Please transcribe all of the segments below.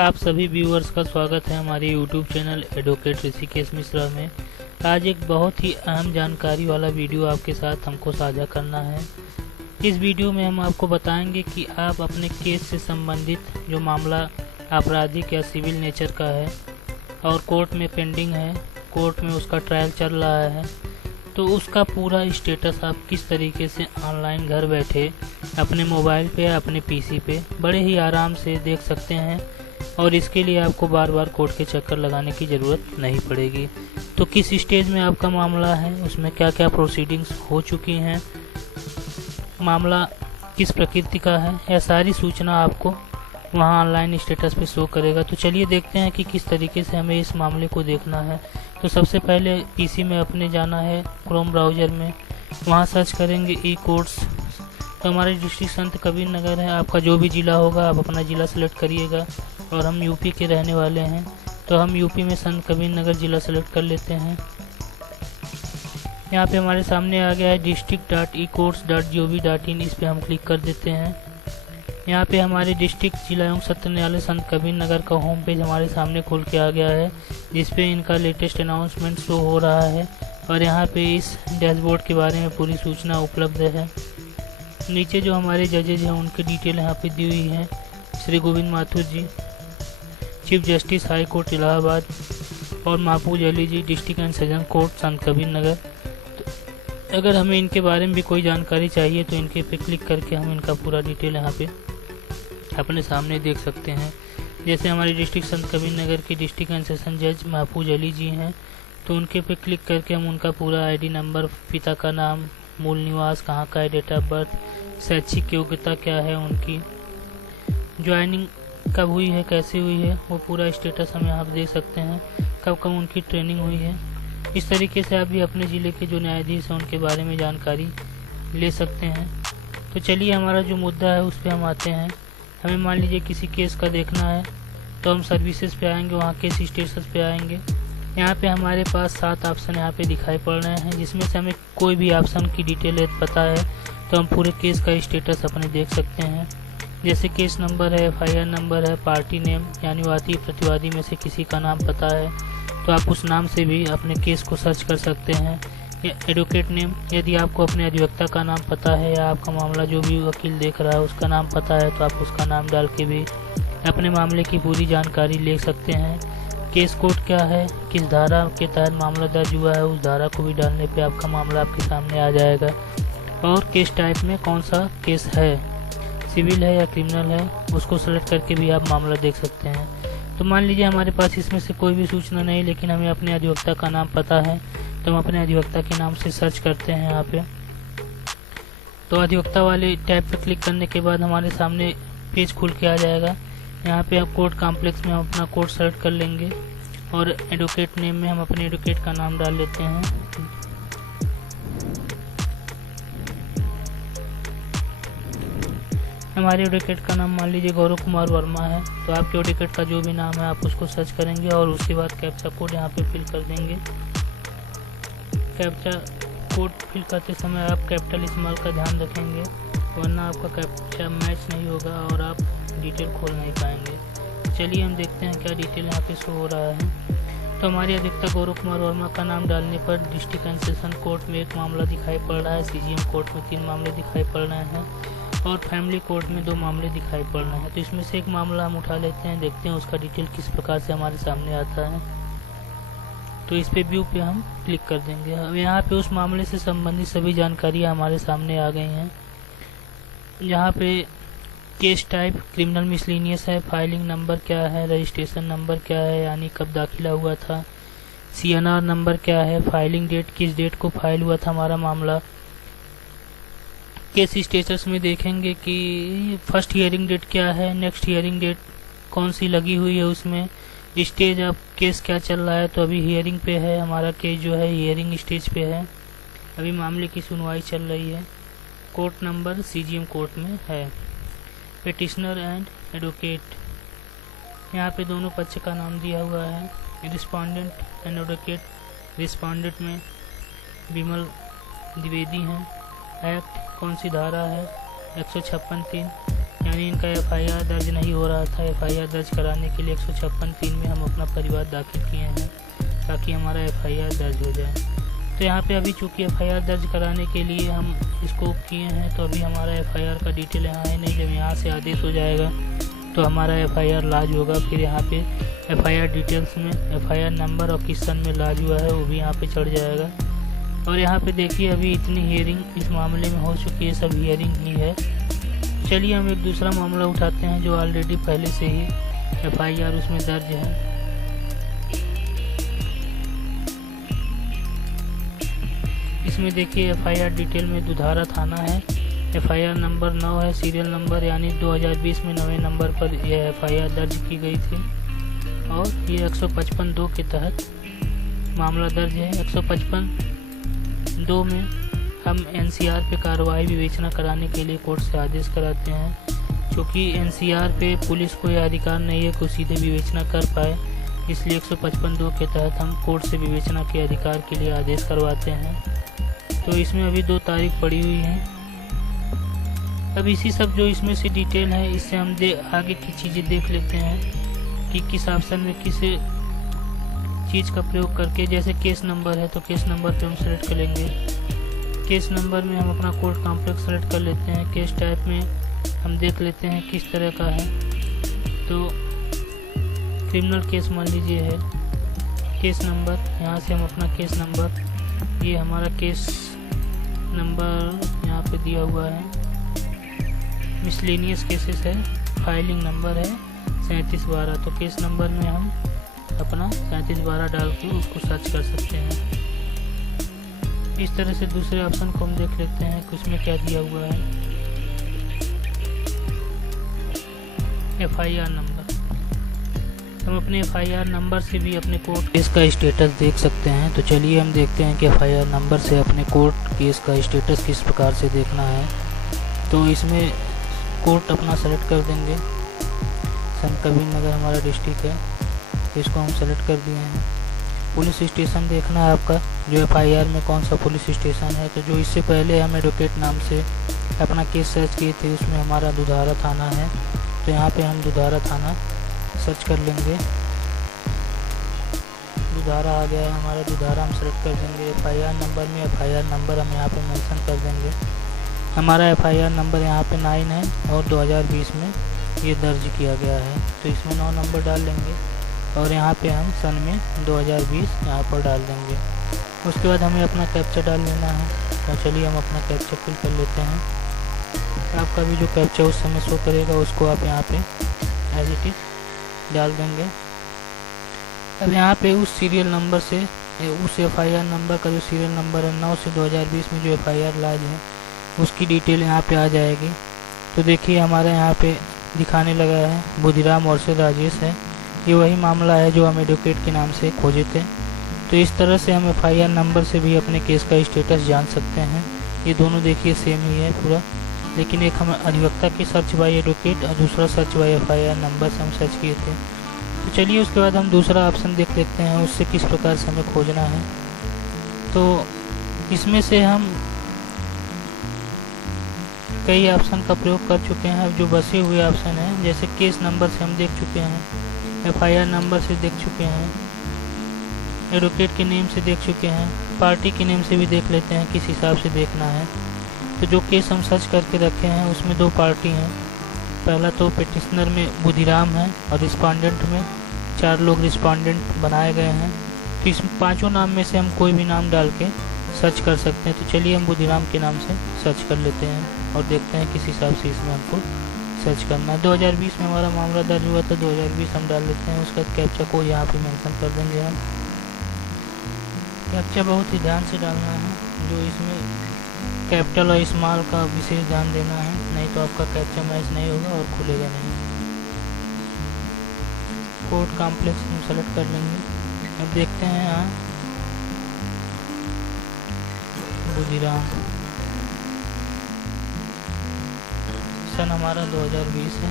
आप सभी व्यूअर्स का स्वागत है हमारे YouTube channel advocate Rishikesh Mishra में। आज एक बहुत ही अहम जानकारी वाला वीडियो आपके साथ हमको साझा करना है। इस वीडियो में हम आपको बताएंगे कि आप अपने केस से संबंधित जो मामला आपराधिक या सिविल नेचर का है और कोर्ट में पेंडिंग है, कोर्ट में उसका ट्रायल चल रहा है, तो उसका पूरा स्टेटस आप किस तरीके से ऑनलाइन घर बैठे अपने मोबाइल पे या अपने पीसी पे बड़े ही आराम से देख सकते हैं और इसके लिए आपको बार बार कोर्ट के चक्कर लगाने की ज़रूरत नहीं पड़ेगी। तो किस स्टेज में आपका मामला है, उसमें क्या क्या प्रोसीडिंग्स हो चुकी हैं, मामला किस प्रकृति का है, यह सारी सूचना आपको वहां ऑनलाइन स्टेटस पे शो करेगा। तो चलिए देखते हैं कि किस तरीके से हमें इस मामले को देखना है। तो सबसे पहले पीसी में अपने जाना है क्रोम ब्राउज़र में, वहां सर्च करेंगे ई कोर्ट्स। तो हमारे डिस्ट्रिक्ट संत कबीर नगर है। आपका जो भी ज़िला होगा आप अपना ज़िला सेलेक्ट करिएगा और हम यूपी के रहने वाले हैं तो हम यूपी में संत कबीर नगर ज़िला सेलेक्ट कर लेते हैं। यहाँ पे हमारे सामने आ गया है district.ecourts.gov.in, इस पे हम क्लिक कर देते हैं। यहाँ पे हमारे डिस्ट्रिक्ट जिला एवं सत्र न्यायालय संत कबीर नगर का होम पेज हमारे सामने खुल के आ गया है, जिसपे इनका लेटेस्ट अनाउंसमेंट शो हो रहा है और यहाँ पे इस डैशबोर्ड के बारे में पूरी सूचना उपलब्ध है। नीचे जो हमारे जजेज हैं उनकी डिटेल यहाँ पे दी हुई है। Shri Govind Mathur ji, chief justice high court Allahabad, और Mahfooz Ali ji, district and session court Sant Kabir नगर। तो अगर हमें इनके बारे में भी कोई जानकारी चाहिए तो इनके पे क्लिक करके हम इनका पूरा डिटेल यहाँ पे अपने सामने देख सकते हैं। जैसे हमारे डिस्ट्रिक्ट संत कबीर नगर के डिस्ट्रिक्ट एंड सेशन जज महफूज अली जी हैं, तो उनके पे क्लिक करके हम उनका पूरा आईडी नंबर, पिता का नाम, मूल निवास कहाँ का है, डेट ऑफ बर्थ, शैक्षिक योग्यता क्या है उनकी, ज्वाइनिंग कब हुई है, कैसे हुई है, वो पूरा स्टेटस हम यहाँ पर देख सकते हैं, कब कब उनकी ट्रेनिंग हुई है। इस तरीके से आप भी अपने ज़िले के जो न्यायाधीश हैं उनके बारे में जानकारी ले सकते हैं। तो चलिए हमारा जो मुद्दा है उस पर हम आते हैं। हमें मान लीजिए किसी केस का देखना है तो हम सर्विसेज पे आएंगे, वहाँ केस स्टेटस पे आएंगे। यहाँ पे हमारे पास 7 ऑप्शन यहाँ पे दिखाई पड़ रहे हैं, जिसमें से हमें कोई भी ऑप्शन की डिटेल यदि पता है तो हम पूरे केस का स्टेटस अपने देख सकते हैं। जैसे केस नंबर है, FIR नंबर है, पार्टी नेम यानी वादी प्रतिवादी में से किसी का नाम पता है तो आप उस नाम से भी अपने केस को सर्च कर सकते हैं। या एडवोकेट नेम, यदि आपको अपने अधिवक्ता का नाम पता है या आपका मामला जो भी वकील देख रहा है उसका नाम पता है तो आप उसका नाम डाल के भी अपने मामले की पूरी जानकारी ले सकते हैं। केस कोड क्या है, किस धारा के तहत मामला दर्ज हुआ है, उस धारा को भी डालने पे आपका मामला आपके सामने आ जाएगा। और केस टाइप में कौन सा केस है, सिविल है या क्रिमिनल है, उसको सेलेक्ट करके भी आप मामला देख सकते हैं। तो मान लीजिए हमारे पास इसमें से कोई भी सूचना नहीं, लेकिन हमें अपने अधिवक्ता का नाम पता है तो हम अपने अधिवक्ता के नाम से सर्च करते हैं यहाँ पे। तो अधिवक्ता वाले टैब पर क्लिक करने के बाद हमारे सामने पेज खुल के आ जाएगा। यहाँ पे आप कोर्ट कॉम्प्लेक्स में हम अपना कोर्ट सेलेक्ट कर लेंगे और एडवोकेट नेम में हम अपने एडवोकेट का नाम डाल लेते हैं। हमारे एडवोकेट का नाम मान लीजिए गौरव कुमार वर्मा है, तो आपके एडवोकेट का जो भी नाम है आप उसको सर्च करेंगे और उसके बाद कैप्चा कोड यहाँ पे फिल कर देंगे। कैप्चा कोड फिल करते समय आप कैपिटल इस्तेमाल का ध्यान रखेंगे, वरना आपका कैप्चा मैच नहीं होगा और आप डिटेल खोल नहीं पाएंगे। चलिए हम देखते हैं क्या डिटेल यहाँ पे शो हो रहा है। तो हमारे अधिवक्ता गौरव कुमार वर्मा का नाम डालने पर डिस्ट्रिक्ट एंड सेशन कोर्ट में एक मामला दिखाई पड़ रहा है, CGM कोर्ट में 3 मामले दिखाई पड़ रहे हैं और फैमिली कोर्ट में 2 मामले दिखाई पड़ रहे हैं। तो इसमें से एक मामला हम उठा लेते हैं, देखते हैं उसका डिटेल किस प्रकार से हमारे सामने आता है। तो इस पे व्यू पे हम क्लिक कर देंगे। अब यहाँ पे उस मामले से संबंधित सभी जानकारी हमारे सामने आ गई हैं। यहाँ पे केस टाइप क्रिमिनल मिसलिनियस है, फाइलिंग नंबर क्या है, रजिस्ट्रेशन नंबर क्या है यानी कब दाखिला हुआ था, CNR नंबर क्या है, फाइलिंग डेट किस डेट को फाइल हुआ था हमारा मामला। केस स्टेटस में देखेंगे कि फर्स्ट हियरिंग डेट क्या है, नेक्स्ट हियरिंग डेट कौन सी लगी हुई है, उसमें स्टेज ऑफ केस क्या चल रहा है। तो अभी हियरिंग पे है, हमारा केस जो है हियरिंग स्टेज पे है, अभी मामले की सुनवाई चल रही है। कोर्ट नंबर CGM कोर्ट में है। पिटिशनर एंड एडवोकेट, यहाँ पे दोनों पक्ष का नाम दिया हुआ है। रिस्पोंडेंट एंड एडवोकेट, रिस्पोंडेंट में विमल द्विवेदी हैं। एक्ट कौन सी धारा है, 156(3), यानी इनका FIR दर्ज नहीं हो रहा था। FIR दर्ज कराने के लिए 156(3) में हम अपना परिवार दाखिल किए हैं ताकि हमारा FIR दर्ज हो जाए। तो यहाँ पे अभी चूँकि FIR दर्ज कराने के लिए हम इसको किए हैं, तो अभी हमारा FIR का डिटेल यहाँ है नहीं। जब यहाँ से आदेश हो जाएगा तो हमारा FIR लॉन्च होगा। फिर यहाँ पे FIR डिटेल्स में FIR नंबर और किस सन में लॉन्च हुआ है वो भी यहाँ पे चढ़ जाएगा। और यहाँ पे देखिए अभी इतनी हियरिंग इस मामले में हो चुकी है, सब हियरिंग ही है। चलिए हम एक दूसरा मामला उठाते हैं जो ऑलरेडी पहले से ही FIR उसमें दर्ज है। इसमें देखिए FIR डिटेल में दुधारा थाना है, FIR नंबर 9 है, सीरियल नंबर यानी 2020 में 9वें नंबर पर यह FIR दर्ज की गई थी और ये 155(2) के तहत मामला दर्ज है। 155(2) में हम NCR पे कार्रवाई विवेचना कराने के लिए कोर्ट से आदेश कराते हैं। क्योंकि NCR पे पुलिस को यह अधिकार नहीं है कि सीधे विवेचना कर पाए, इसलिए 155(2) के तहत हम कोर्ट से विवेचना के अधिकार के लिए आदेश करवाते हैं। तो इसमें अभी 2 तारीख पड़ी हुई हैं। अब इसी सब जो इसमें से डिटेल है, इससे हम आगे की चीज़ें देख लेते हैं कि किस ऑप्शन में किस चीज़ का प्रयोग करके। जैसे केस नंबर है तो केस नंबर पे हम सेलेक्ट कर लेंगे। केस नंबर में हम अपना कोर्ट कॉम्प्लेक्स सेलेक्ट कर लेते हैं। केस टाइप में हम देख लेते हैं किस तरह का है, तो क्रिमिनल केस मान लीजिए है। केस नंबर, यहाँ से हम अपना केस नंबर, ये हमारा केस नंबर यहाँ पे दिया हुआ है। मिसलेनियस केसेस है, फाइलिंग नंबर है 3712। तो केस नंबर में हम अपना 3712 डाल के उसको सर्च कर सकते हैं। इस तरह से दूसरे ऑप्शन को हम देख लेते हैं कि उसमें क्या दिया हुआ है। FIR नंबर, हम अपने FIR नंबर से भी अपने कोर्ट केस का स्टेटस देख सकते हैं। तो चलिए हम देखते हैं कि FIR नंबर से अपने कोर्ट केस का स्टेटस किस प्रकार से देखना है। तो इसमें कोर्ट अपना सेलेक्ट कर देंगे। संत कबीर नगर हमारा डिस्ट्रिक्ट है, इसको हम सेलेक्ट कर दिए हैं। पुलिस स्टेशन देखना है आपका, जो FIR में कौन सा पुलिस स्टेशन है। तो जो इससे पहले हम एडवोकेट नाम से अपना केस सर्च किए थे उसमें हमारा दुधारा थाना है, तो यहाँ पे हम दुधारा थाना सर्च कर लेंगे। दुधारा आ गया है हमारा, दुधारा हम सेलेक्ट कर देंगे। FIR नंबर में FIR नंबर हम यहाँ पे मेंशन कर देंगे। हमारा FIR नंबर यहाँ पे 9 है और 2020 में ये दर्ज किया गया है, तो इसमें 9 नंबर डाल लेंगे और यहाँ पे हम सन में 2020 यहाँ पर डाल देंगे। उसके बाद हमें अपना कैप्चा डाल लेना है। तो चलिए हम अपना कैप्चा फिल कर लेते हैं। आपका भी जो कैप्चा उस समय शो करेगा उसको आप यहाँ पे एज इट इज डाल देंगे। अब यहाँ पे उस सीरियल नंबर से उस FIR नंबर का जो सीरियल नंबर है 9 से 2020 में जो FIR लॉन्च है उसकी डिटेल यहाँ पे आ जाएगी। तो देखिए हमारे यहाँ पे दिखाने लगा है बुधिराम और से राजेश है, ये वही मामला है जो हम एडवोकेट के नाम से खोजे थे। तो इस तरह से हम FIR नंबर से भी अपने केस का स्टेटस जान सकते हैं। ये दोनों देखिए सेम ही है पूरा, लेकिन एक हम अधिवक्ता की सर्च बाय एडवोकेट और दूसरा सर्च बाय FIR नंबर से हम सर्च किए थे। तो चलिए उसके बाद हम दूसरा ऑप्शन देख लेते हैं उससे किस प्रकार से हमें खोजना है। तो इसमें से हम कई ऑप्शन का प्रयोग कर चुके हैं। अब जो बचे हुए ऑप्शन हैं, जैसे केस नंबर से हम देख चुके हैं, FIR नंबर से देख चुके हैं, एडवोकेट के नेम से देख चुके हैं, पार्टी के नेम से भी देख लेते हैं किस हिसाब से देखना है। तो जो केस हम सर्च करके रखे हैं उसमें 2 पार्टी हैं। पहला तो पिटिशनर में बुधिराम है और रिस्पॉन्डेंट में 4 लोग रिस्पॉन्डेंट बनाए गए हैं। तो इस 5 नाम में से हम कोई भी नाम डाल के सर्च कर सकते हैं। तो चलिए हम बुधिराम के नाम से सर्च कर लेते हैं और देखते हैं किस हिसाब से इसमें हमको सर्च करना है। 2020 में हमारा मामला दर्ज हुआ था, 2020 हम डाल लेते हैं। उसका कैप्चा को यहाँ पे मेंशन कर देंगे हम। कैप्चा बहुत ही ध्यान से डालना है, जो इसमें कैपिटल और स्मॉल का विशेष ध्यान देना है, नहीं तो आपका कैप्चा मैच नहीं होगा और खुलेगा नहीं। कोर्ट कॉम्प्लेक्स हम सेलेक्ट कर लेंगे। अब देखते हैं यहाँ बुधिराम, सन हमारा 2020 है।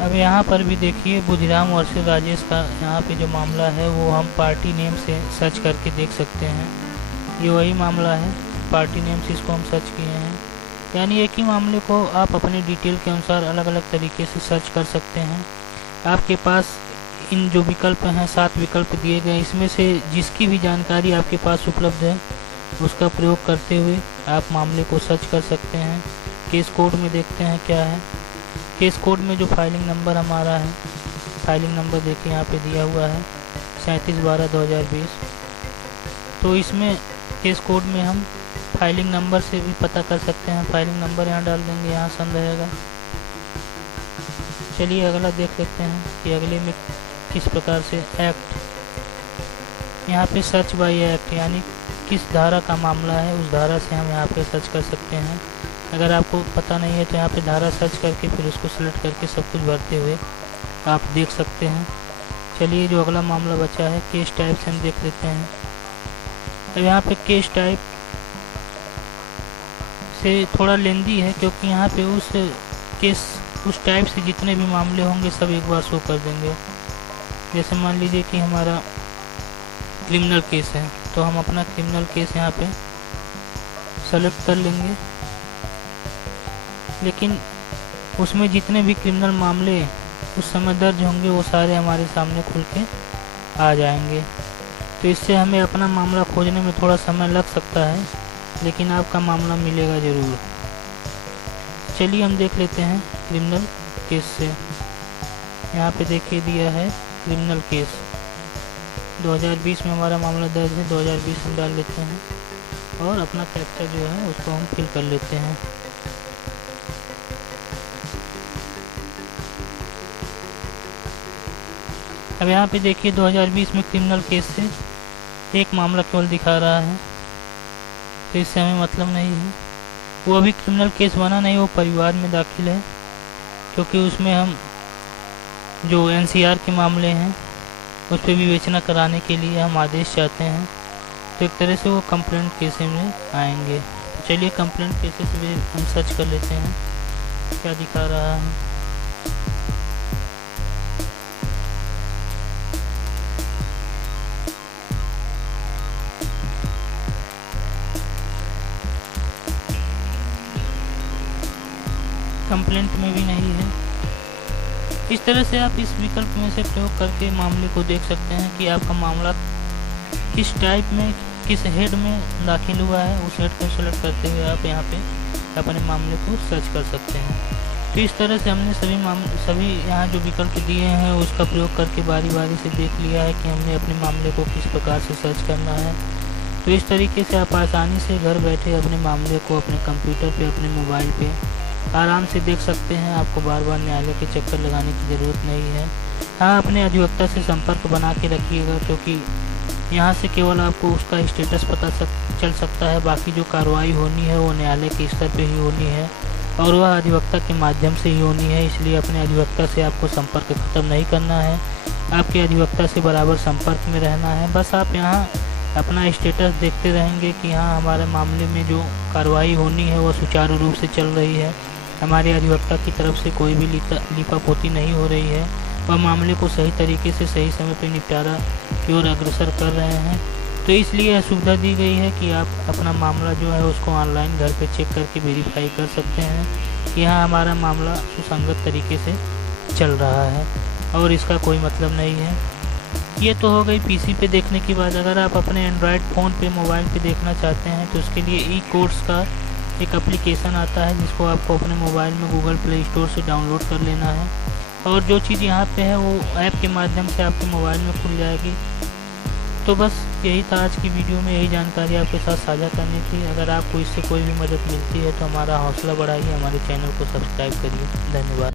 अब यहाँ पर भी देखिए बुधिराम और राजेश का यहाँ पे जो मामला है वो हम पार्टी नेम से सर्च करके देख सकते हैं। ये वही मामला है, पार्टी नेम से इसको हम सर्च किए हैं। यानी एक ही मामले को आप अपने डिटेल के अनुसार अलग अलग तरीके से सर्च कर सकते हैं। आपके पास इन जो विकल्प हैं 7 विकल्प दिए गए, इसमें से जिसकी भी जानकारी आपके पास उपलब्ध है उसका प्रयोग करते हुए आप मामले को सर्च कर सकते हैं। केस कोड में देखते हैं क्या है। केस कोड में जो फाइलिंग नंबर हमारा है, फाइलिंग नंबर देखिए यहाँ पे दिया हुआ है 37/12/2020। तो इसमें केस कोड में हम फाइलिंग नंबर से भी पता कर सकते हैं। फाइलिंग नंबर यहाँ डाल देंगे, यहाँ सन रहेगा। चलिए अगला देख लेते हैं कि अगले में किस प्रकार से एक्ट, यहाँ पे सर्च बाय एक्ट यानी किस धारा का मामला है उस धारा से हम यहाँ पे सर्च कर सकते हैं। अगर आपको पता नहीं है तो यहाँ पे धारा सर्च करके फिर उसको सिलेक्ट करके सब कुछ भरते हुए आप देख सकते हैं। चलिए जो अगला मामला बचा है केस टाइप से हम देख लेते हैं। अब यहाँ पे केस टाइप से थोड़ा लेंदी है, क्योंकि यहाँ पे उस टाइप से जितने भी मामले होंगे सब एक बार शो कर देंगे। जैसे मान लीजिए कि हमारा क्रिमिनल केस है, तो हम अपना क्रिमिनल केस यहाँ पे सेलेक्ट कर लेंगे। लेकिन उसमें जितने भी क्रिमिनल मामले उस समय दर्ज होंगे वो सारे हमारे सामने खुल के आ जाएंगे। तो इससे हमें अपना मामला खोजने में थोड़ा समय लग सकता है, लेकिन आपका मामला मिलेगा ज़रूर। चलिए हम देख लेते हैं क्रिमिनल केस से। यहाँ पे देखिए दिया है क्रिमिनल केस 2020 में हमारा मामला दर्ज है। 2020 हम डाल लेते हैं और अपना कैप्चा जो है उसको हम फिल कर लेते हैं। अब यहाँ पे देखिए 2020 में क्रिमिनल केस से एक मामला केवल दिखा रहा है, तो इससे हमें मतलब नहीं है। वो अभी क्रिमिनल केस बना नहीं, वो परिवार में दाखिल है, क्योंकि उसमें हम जो एनसीआर के मामले हैं उस पर विवेचना कराने के लिए हम आदेश चाहते हैं। तो एक तरह से वो कंप्लेंट केसेस में आएंगे। चलिए कंप्लेंट केसेस में हम सर्च कर लेते हैं क्या दिखा रहा है। कंप्लेंट में भी नहीं है। इस तरह से आप इस विकल्प में से प्रयोग करके मामले को देख सकते हैं कि आपका मामला किस टाइप में, किस हेड में दाखिल हुआ है। उस हेड को सेलेक्ट करते हुए आप यहाँ पे अपने मामले को सर्च कर सकते हैं। तो इस तरह से हमने सभी यहाँ जो विकल्प दिए हैं उसका प्रयोग करके बारी बारी से देख लिया है कि हमने अपने मामले को किस प्रकार से सर्च करना है। तो इस तरीके से आप आसानी से घर बैठे अपने मामले को अपने कंप्यूटर पे, अपने मोबाइल पे आराम से देख सकते हैं। आपको बार बार न्यायालय के चक्कर लगाने की ज़रूरत नहीं है। हाँ, अपने अधिवक्ता से संपर्क बना के रखिएगा, क्योंकि यहाँ से केवल आपको उसका स्टेटस पता चल सकता है। बाकी जो कार्रवाई होनी है वो न्यायालय के स्तर पे ही होनी है और वह अधिवक्ता के माध्यम से ही होनी है। इसलिए अपने अधिवक्ता से आपको संपर्क ख़त्म नहीं करना है, आपके अधिवक्ता से बराबर संपर्क में रहना है। बस आप यहाँ अपना स्टेटस देखते रहेंगे कि हाँ, हमारे मामले में जो कार्रवाई होनी है वो सुचारू रूप से चल रही है, हमारे अधिवक्ता की तरफ से कोई भी लीपापोती नहीं हो रही है, वह मामले को सही तरीके से सही समय पर निपटारा की ओर अग्रसर कर रहे हैं। तो इसलिए यह सुविधा दी गई है कि आप अपना मामला जो है उसको ऑनलाइन घर पे चेक करके वेरीफाई कर सकते हैं कि हाँ, हमारा मामला सुसंगत तरीके से चल रहा है और इसका कोई मतलब नहीं है। ये तो हो गई पीसी पे देखने की बात। अगर आप अपने एंड्रॉयड फ़ोन पे, मोबाइल पे देखना चाहते हैं तो उसके लिए ई कोर्ट्स का एक एप्लीकेशन आता है, जिसको आपको अपने मोबाइल में गूगल प्ले स्टोर से डाउनलोड कर लेना है और जो चीज़ यहाँ पे है वो ऐप के माध्यम से आपके मोबाइल में खुल जाएगी। तो बस यही था आज की वीडियो में, यही जानकारी आपके साथ साझा करनी थी। अगर आपको इससे कोई भी मदद मिलती है तो हमारा हौसला बढ़ाइए, हमारे चैनल को सब्सक्राइब करिए। धन्यवाद।